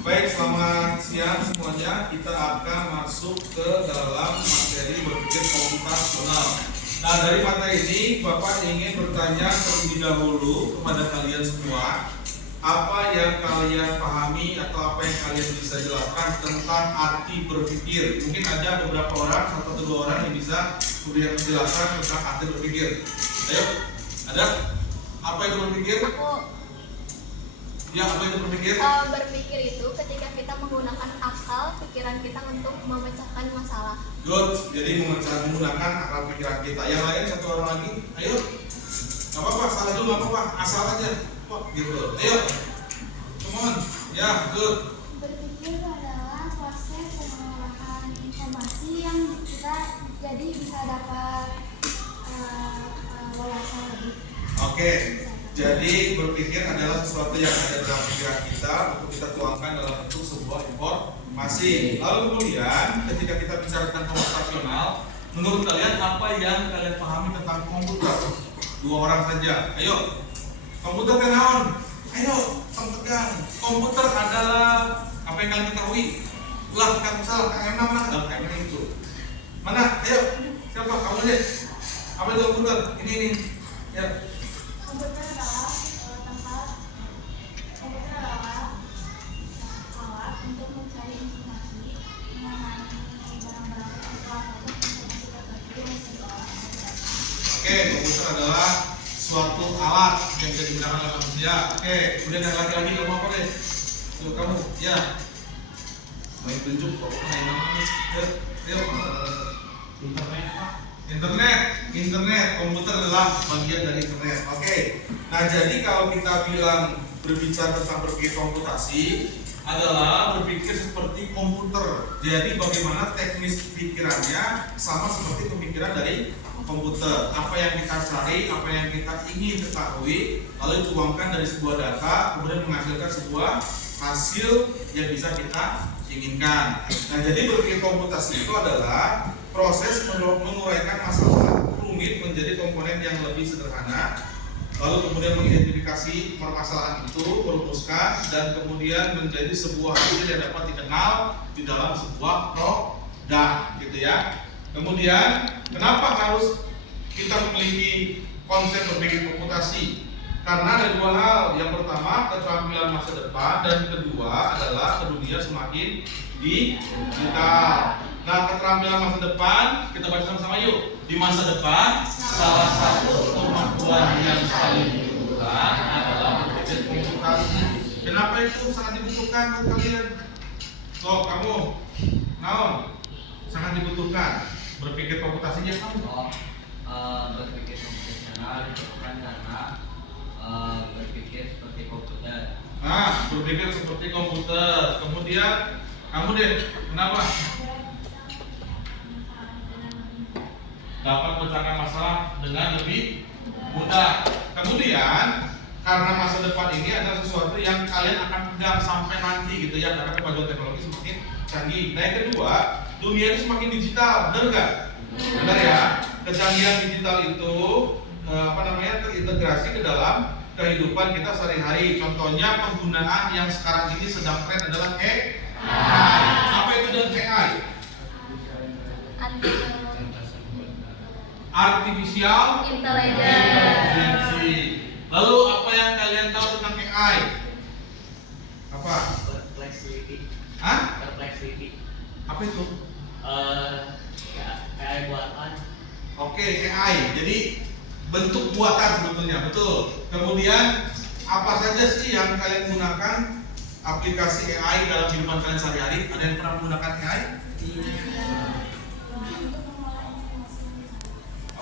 Baik, selamat siang semuanya. Kita akan masuk ke dalam materi berpikir komputasional. Nah, dari materi ini Bapak ingin bertanya terlebih dahulu kepada kalian semua, apa yang kalian pahami atau apa yang kalian bisa jelaskan tentang arti berpikir. Mungkin ada beberapa orang, satu atau dua orang yang bisa memberikan penjelasan tentang arti berpikir. Ayo, ada? Apa itu berpikir? Ya, apa itu berpikir? Berpikir itu ketika kita menggunakan akal pikiran kita untuk memecahkan masalah. Good, jadi menggunakan akal pikiran kita. Yang lain satu orang lagi, ayo. Gak apa-apa, salah dulu, gak apa-apa, asal aja. Wah, gitu. Ayo, come on. Ya, good. Berpikir adalah proses pengolahan informasi yang kita jadi bisa dapat wawasan lebih. Oke. Jadi berpikir adalah sesuatu yang ada dalam pikiran kita untuk kita tuangkan dalam bentuk sebuah informasi. Lalu kemudian ketika kita bicara tentang komputasional, menurut kalian apa yang kalian pahami tentang komputer? Dua orang saja. Ayo. Komputer kenaon? Ayo, tegang. Komputer adalah apa yang kalian ketahui? Lah, kan salah. KM mana? KM itu. Mana? Ayo. Siapa? Kamu deh. Apa itu komputer? Ini. Ya. Komputer adalah alat untuk mencari informasi mengenai barang-barang atau informasi tertentu yang seseorang. Oke, komputer adalah suatu alat yang bisa digunakan oleh manusia. Oke, kemudian yang laki-laki kamu apa deh? Tuh kamu, ya. Main tunjuk, pokoknya yang namanya. Yuk. Internet apa? Internet, komputer adalah bagian dari internet. Oke. Nah, jadi kalau kita bilang berbicara tentang berpikir komputasi adalah berpikir seperti komputer. Jadi bagaimana teknis pikirannya sama seperti pemikiran dari komputer. Apa yang kita cari, apa yang kita ingin ketahui, lalu dituangkan dari sebuah data, kemudian menghasilkan sebuah hasil yang bisa kita inginkan. Nah, jadi berpikir komputasi itu adalah proses menguraikan masalah rumit menjadi komponen yang lebih sederhana, lalu kemudian mengidentifikasi permasalahan itu, merumuskan, dan kemudian menjadi sebuah hasil yang dapat dikenal di dalam sebuah produk, gitu ya. Kemudian kenapa harus kita memiliki konsep berpikir komputasi? Karena ada dua hal. Yang pertama, keterampilan masa depan, dan kedua adalah dunia semakin digital. Nah, keterampilan masa depan kita baca sama-sama yuk. Di masa depan, salah satu kemampuan yang paling dibutuhkan adalah berpikir komputasi. Kenapa itu sangat dibutuhkan untuk kalian? So, kamu, naon? Sangat dibutuhkan berpikir komputasinya kamu. Berpikir komputasional diperlukan karena berpikir seperti komputer. Nah, berpikir seperti komputer. Kemudian kamu deh, kenapa? Dapat memecahkan masalah dengan lebih mudah. Kemudian karena masa depan ini adalah sesuatu yang kalian akan pegang sampai nanti gitu ya, karena kemajuan teknologi semakin canggih. Nah, yang kedua, dunia ini semakin digital, benar nggak? Benar ya. Kecanggihan digital itu terintegrasi ke dalam kehidupan kita sehari-hari. Contohnya penggunaan yang sekarang ini sedang tren adalah AI. Apa itu dan AI? Artificial Intelligence. Lalu apa yang kalian tahu tentang AI? Apa? Perplexity. Hah? Perplexity. Apa itu? Kayak buatan. Oke, AI. Jadi bentuk buatan sebetulnya, betul. Kemudian apa saja sih yang kalian gunakan aplikasi AI dalam kehidupan kalian sehari-hari? Ada yang pernah menggunakan AI?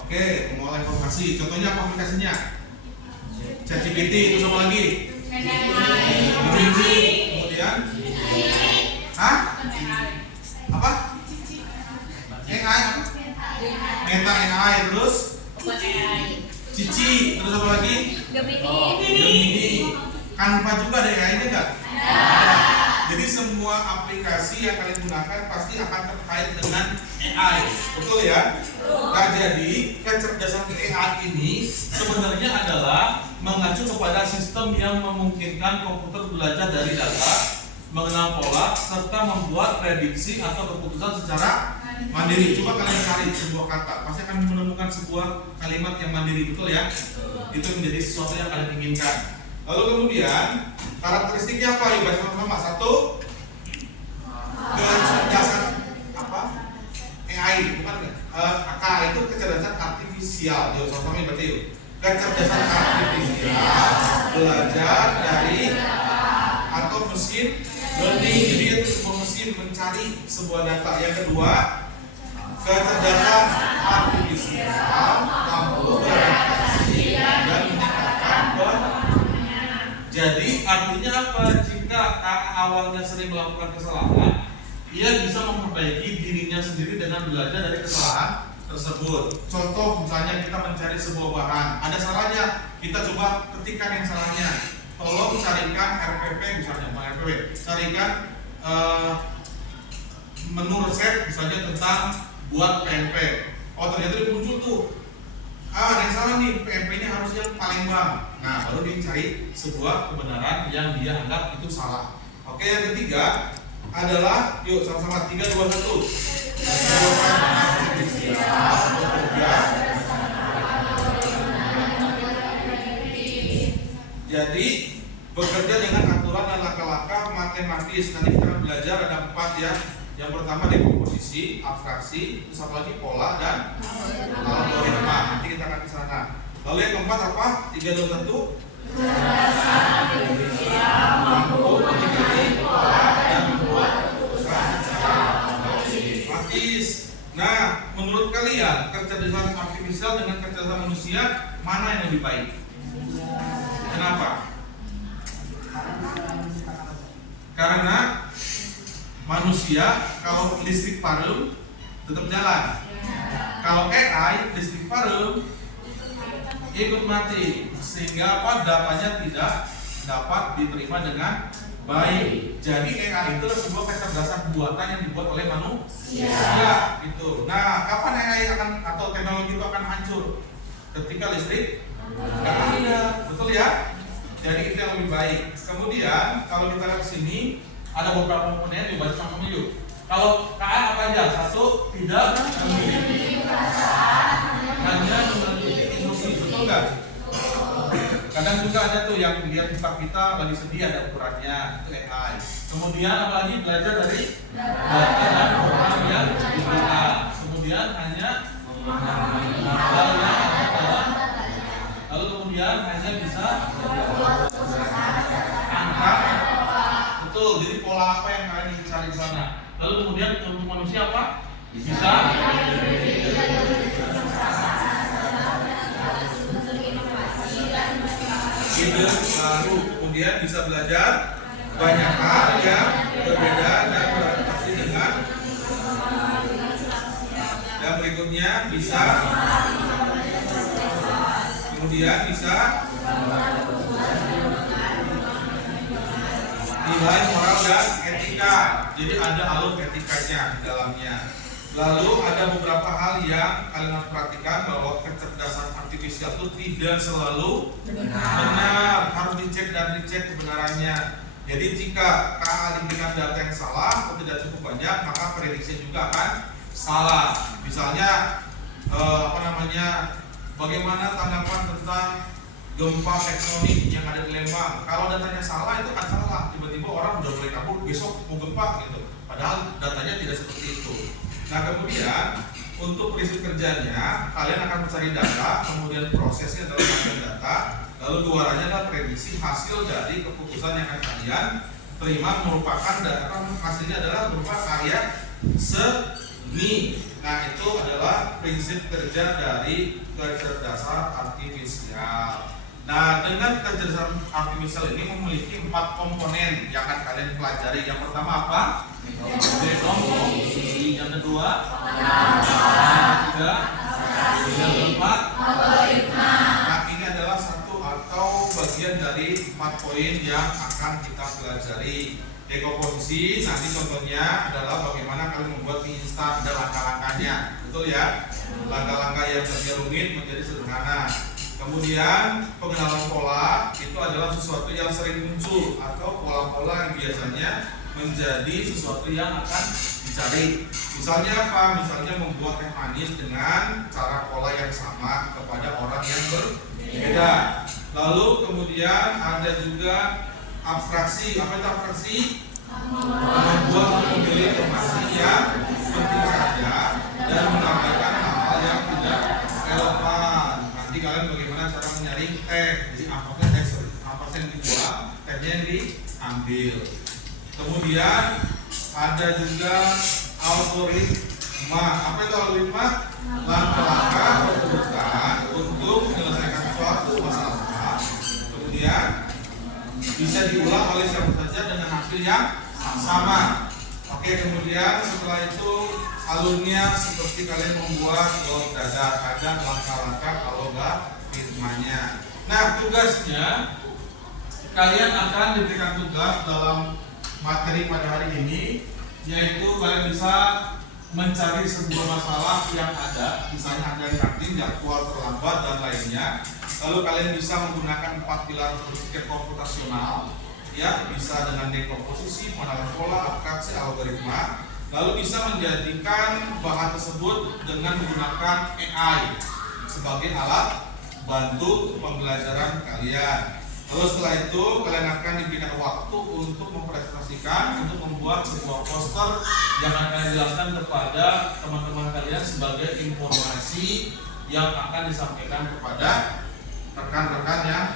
Oke, mengolah informasi. Contohnya apa aplikasinya? ChatGPT, itu sama lagi? Kemudian? Hah? Apa? AI? Meta AI, terus? Cici, terus apa lagi? Gemini. Canva juga ada AI-nya nggak? Jadi semua aplikasi yang kalian gunakan pasti akan terkait dengan AI, betul ya? Nah, jadi kecerdasan AI ini sebenarnya adalah mengacu kepada sistem yang memungkinkan komputer belajar dari data, mengenal pola, serta membuat prediksi atau keputusan secara mandiri. Coba kalian cari sebuah kata, pasti akan menemukan sebuah kalimat yang mandiri, betul ya? Itu menjadi sesuatu yang kalian inginkan. Lalu kemudian karakteristiknya apa? Yuk baca sama-sama. Satu, kecerdasan apa? AI, bukan kan? K itu kecerdasan artifisial. Yuk sama-sama berarti yuk. Kecerdasan artifisial belajar dari atau mesin learning. Jadi itu sebuah mesin mencari sebuah data. Yang kedua, kecerdasan artifisial mampu beradaptasi dan meningkatkan Jadi artinya apa? Jika awalnya sering melakukan kesalahan, ia bisa memperbaiki dirinya sendiri dengan belajar dari kesalahan tersebut. Contoh misalnya kita mencari sebuah bahan, ada salahnya, kita coba ketikkan yang salahnya. Tolong carikan RPP misalnya, RPP, carikan menu resep misalnya tentang buat PMP. Oh ternyata dia muncul tuh, ada yang salah nih, PMP-nya harus yang Palembang. Nah baru dicari sebuah kebenaran yang dia anggap itu salah. Oke, yang ketiga adalah, yuk sama-sama 3, 2, 1. Jadi bekerja dengan aturan dan langkah-langkah matematis. Nanti kita akan belajar ada 4 ya. Yang pertama dekomposisi, abstraksi, terus apa lagi pola dan algoritma. Nanti kita akan ke sana. Lalu yang keempat apa? 3, 2, 1. Mampu mengikuti pola dan membuat keputusan matematis. Nah, menurut kalian kecerdasan artifisial dengan kecerdasan manusia mana yang lebih baik? Kenapa? Karena manusia kalau listrik padam tetap jalan. Kalau AI listrik padam ikut mati, sehingga apa? Datanya tidak dapat diterima dengan baik. Jadi AI itu adalah sebuah kecerdasan buatan yang dibuat oleh manusia. Gitu. Nah, kapan AI akan atau teknologi itu akan hancur? Ketika listrik nggak ada, betul ya? Jadi itu yang lebih baik. Kemudian kalau kita lihat sini ada beberapa komponen, yuk baca sama-sama yuk. Kalau KA apa aja? 1, tidak memiliki perasaan, hanya memiliki emosi, betul nggak? Kadang juga ada tuh yang lihat muka kita lagi sedih ada ukurannya, itu AI. Kemudian apalagi belajar dari data dan program yang diberikan. Kemudian hanya memahami hal yang ada. Lalu kemudian hanya bisa angka. Betul, jadi pola apa yang kalian ingin cari di sana. Lalu kemudian untuk manusia apa? Bisa ide baru, kemudian bisa belajar banyak hal yang berbeda dan beradaptasi dengan. Dan berikutnya bisa, kemudian bisa nilai moral dan etika. Jadi ada alur etikanya di dalamnya. Lalu ada beberapa hal yang kalian harus perhatikan bahwa kecerdasan artifisial itu tidak selalu benar, harus dicek dan dicek kebenarannya. Jadi jika KA diberikan data yang salah atau tidak cukup banyak, maka prediksi juga akan salah. Misalnya bagaimana tanggapan tentang gempa tektonik yang ada di Lembang? Kalau datanya salah itu akan salah. Tiba-tiba orang udah mulai kabur, besok mau gempa gitu. Padahal datanya tidak seperti itu. Nah kemudian untuk prinsip kerjanya kalian akan mencari data, kemudian prosesnya adalah mengambil data, lalu keluarannya adalah prediksi hasil dari keputusan yang akan kalian terima merupakan data, hasilnya adalah berupa karya seni. Nah itu adalah prinsip kerja dari kecerdasan artifisial. Nah dengan kecerdasan artifisial ini memiliki 4 komponen yang akan kalian pelajari. Yang pertama apa? Dekomposisi. Yang kedua, yang ketiga, yang keempat, algoritma. Nah ini adalah satu atau bagian dari 4 poin yang akan kita pelajari. Dekomposisi nanti contohnya adalah bagaimana kalian membuat mie instan dan langkah-langkahnya, betul ya? Langkah-langkah yang tadinya rumit menjadi sederhana. Kemudian pengenalan pola itu adalah sesuatu yang sering muncul atau pola-pola yang biasanya menjadi sesuatu yang akan dicari. Misalnya apa? Misalnya membuat teh manis dengan cara pola yang sama kepada orang yang berbeda. Lalu kemudian ada juga abstraksi. Apa itu abstraksi? Membuat memilih informasi yang penting saja dan menambahkan hal-hal yang tidak relevan. Nanti kalian bagaimana cara menyaring teh. Jadi amplopnya teh, amplop yang dibuang, tehnya yang diambil. Kemudian ada juga algoritma. Apa itu algoritma? Langkah-langkah urutan untuk menyelesaikan suatu masalah. Kemudian bisa diulang oleh siapa saja dengan hasil yang sama. Oke, kemudian setelah itu alurnya seperti kalian membuat blok dadar, ada langkah-langkah algoritmanya. Nah, tugasnya kalian akan diberikan tugas dalam materi pada hari ini, yaitu kalian bisa mencari sebuah masalah yang ada, misalnya ada yang kantin, jadwal terlambat dan lainnya. Lalu kalian bisa menggunakan 4 pilar berpikir komputasional, ya, bisa dengan dekomposisi, pengenalan pola, abstraksi, algoritma. Lalu bisa menjadikan bahan tersebut dengan menggunakan AI sebagai alat bantu pembelajaran kalian. Lalu setelah itu kalian akan diberikan waktu untuk mempresentasikan, untuk membuat sebuah poster yang akan kalian jelaskan kepada teman-teman kalian sebagai informasi yang akan disampaikan kepada rekan-rekan yang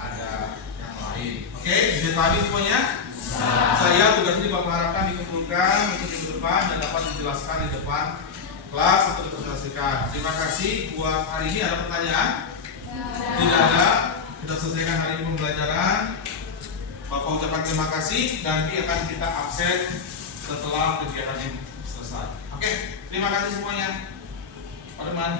ada yang lain. Oke, dipahami semuanya? Saya tugas ini Bapak harapkan dikumpulkan untuk minggu depan dan dapat dijelaskan di depan kelas atau dipresentasikan. Terima kasih. Buat hari ini ada pertanyaan? Tidak ada. Kita selesaikan hari ini pembelajaran. Bapak ucapkan terima kasih. Nanti akan kita absen setelah kegiatan ini selesai. Oke, terima kasih semuanya. Pak Deman.